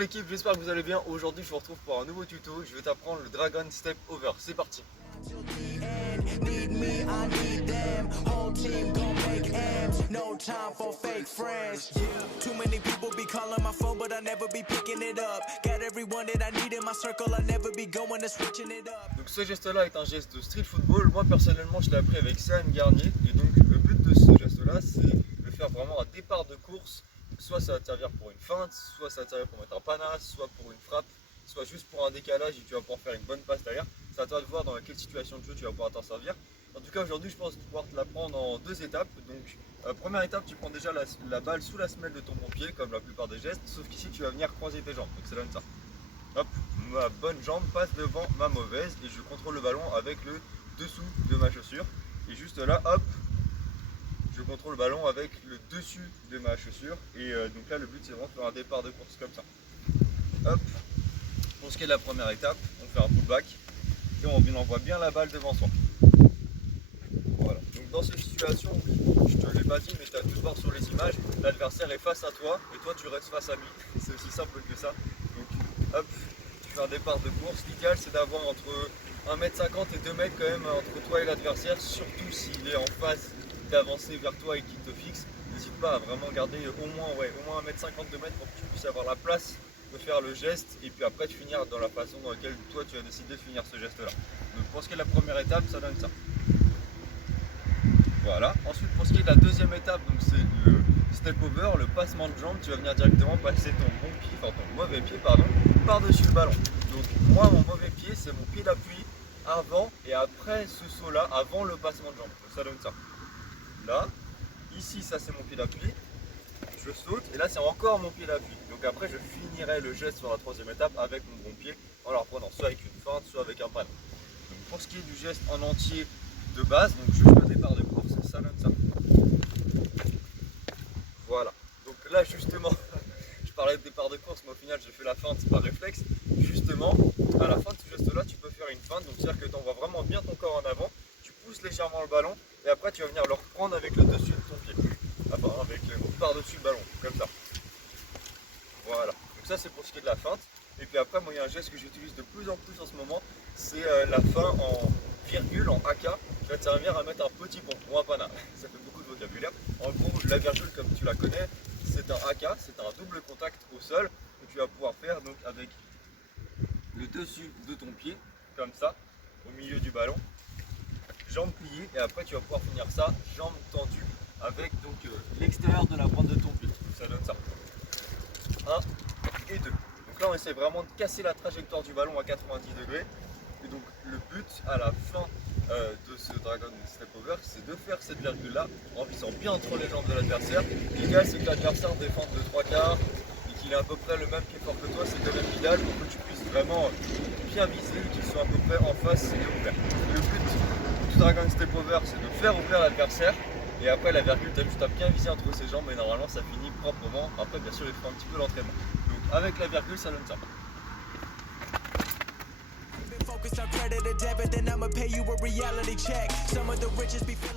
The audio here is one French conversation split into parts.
l'équipe, j'espère que vous allez bien. Aujourd'hui je vous retrouve pour un nouveau tuto. Je vais t'apprendre le Dragon Step Over. C'est parti. Donc ce geste là est un geste de street football. Moi personnellement je l'ai appris avec Sam Garnier. Et donc le but de ce geste là c'est de faire vraiment un départ de course. Soit ça va te servir pour une feinte, soit ça va te servir pour mettre un panache, soit pour une frappe, soit juste pour un décalage et tu vas pouvoir faire une bonne passe derrière. C'est à toi de voir dans quelle situation de jeu tu vas pouvoir t'en servir. En tout cas aujourd'hui je pense pouvoir te la prendre en deux étapes. Donc première étape, tu prends déjà la balle sous la semelle de ton bon pied comme la plupart des gestes, sauf qu'ici tu vas venir croiser tes jambes. Donc ça donne ça. Hop, ma bonne jambe passe devant ma mauvaise et je contrôle le ballon avec le dessous de ma chaussure. Et juste là, hop, je contrôle le ballon avec le dessus de ma chaussure. Et donc là le but c'est vraiment de faire un départ de course comme ça. Hop, pour ce qui est de la première étape, on fait un pullback et on envoie bien la balle devant soi. Voilà, donc dans cette situation, je te l'ai pas dit mais tu as dû voir sur les images, l'adversaire est face à toi et toi tu restes face à lui. C'est aussi simple que ça. Donc hop, tu fais un départ de course. L'idéal c'est d'avoir entre 1m50 et 2 mètres quand même entre toi et l'adversaire, surtout s'il est en face d'avancer vers toi et qu'il te fixe. N'hésite pas à vraiment garder au moins 1m50, 2 mètres pour que tu puisses avoir la place de faire le geste et puis après de finir dans la façon dans laquelle toi tu as décidé de finir ce geste là. Donc pour ce qui est de la première étape, ça donne ça. Voilà. Ensuite pour ce qui est de la deuxième étape, donc c'est le step over, le passement de jambe. Tu vas venir directement passer ton bon pied, enfin ton mauvais pied pardon, par-dessus le ballon. Donc moi mon mauvais pied c'est mon pied d'appui avant et après ce saut là, avant le passement de jambe. Donc ça donne ça. Là, ici ça c'est mon pied d'appui, je saute et là c'est encore mon pied d'appui. Donc après je finirai le geste sur la troisième étape avec mon bon pied en le reprenant soit avec une feinte, soit avec un panneau. Donc pour ce qui est du geste en entier de base, donc juste le départ de course, ça donne ça. Voilà, donc là justement, je parlais de départ de course mais au final j'ai fait la feinte par réflexe. Justement, à la fin de ce geste là tu peux faire une feinte, donc c'est-à-dire que tu envoies vraiment bien ton corps en avant, tu pousses légèrement le ballon et après tu vas venir le reprendre avec le dessus de ton pied. Enfin avec par-dessus le ballon, comme ça. Voilà, donc ça c'est pour ce qui est de la feinte. Et puis après moi il y a un geste que j'utilise de plus en plus en ce moment, c'est la fin en virgule, en AK, qui va te servir à mettre un petit pont ou un pana. Ça fait beaucoup de vocabulaire. En gros la virgule comme tu la connais, c'est un AK, c'est un double contact au sol que tu vas pouvoir faire donc avec le dessus de ton pied, comme ça, au milieu du ballon, jambes pliées et après tu vas pouvoir finir ça, jambes tendues avec donc l'extérieur de la pointe de ton pied. Ça donne ça. 1 et 2. Donc là on essaie vraiment de casser la trajectoire du ballon à 90 degrés. Et donc le but à la fin de ce Dragon Step Over, c'est de faire cette virgule là en visant bien entre les jambes de l'adversaire. L'idéal c'est que l'adversaire défende de 3/4 et qu'il ait à peu près le même pied fort que toi, c'est quand même l'idéal pour que tu puisses vraiment bien viser et qu'il soit à peu près en face et ouvert. Le but du Dragon Step Over c'est de faire ouvrir l'adversaire. Et après la virgule, tu as juste à bien viser entre ses jambes et normalement ça finit proprement. Après bien sûr il faut un petit peu d'entraînement. Donc avec la virgule ça donne ça.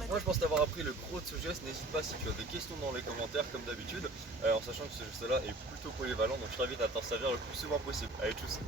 Moi je pense t'avoir appris le gros de ce geste. N'hésite pas si tu as des questions dans les commentaires comme d'habitude, en sachant que ce geste là est plutôt polyvalent, donc je t'invite à t'en servir le plus souvent possible. Allez tchuss.